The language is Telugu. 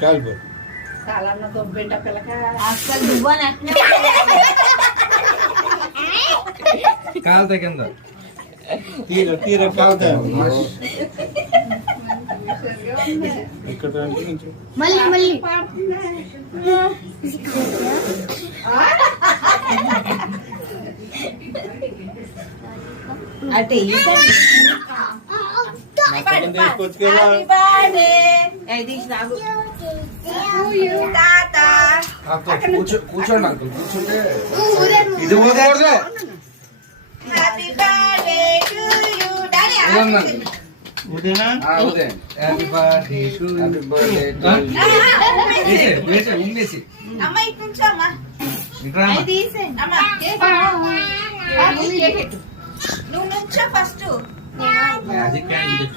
కాలిపో కాలన్న దొబ్బెంట పిల్లక అసలు దువ్వని అట్నే కాలుతా కింద తీర తీర కాలుతా ఇక్కడ మళ్ళీ మళ్ళీ అంటే తీసుకొచ్చు కదా కూర్చోండి అంకుల్ కూర్చుంటే ఇది ఊదకూడదు ఉదయనా ఉదయం happy birthday to happy birthday ఉమ్మేసి అమ్మ ఇటు నుంచి అమ్మ ఇంకా అమ్మ నువ్వు నుంచో ఫస్ట్ మ్యాజిక్ క్యాండిల్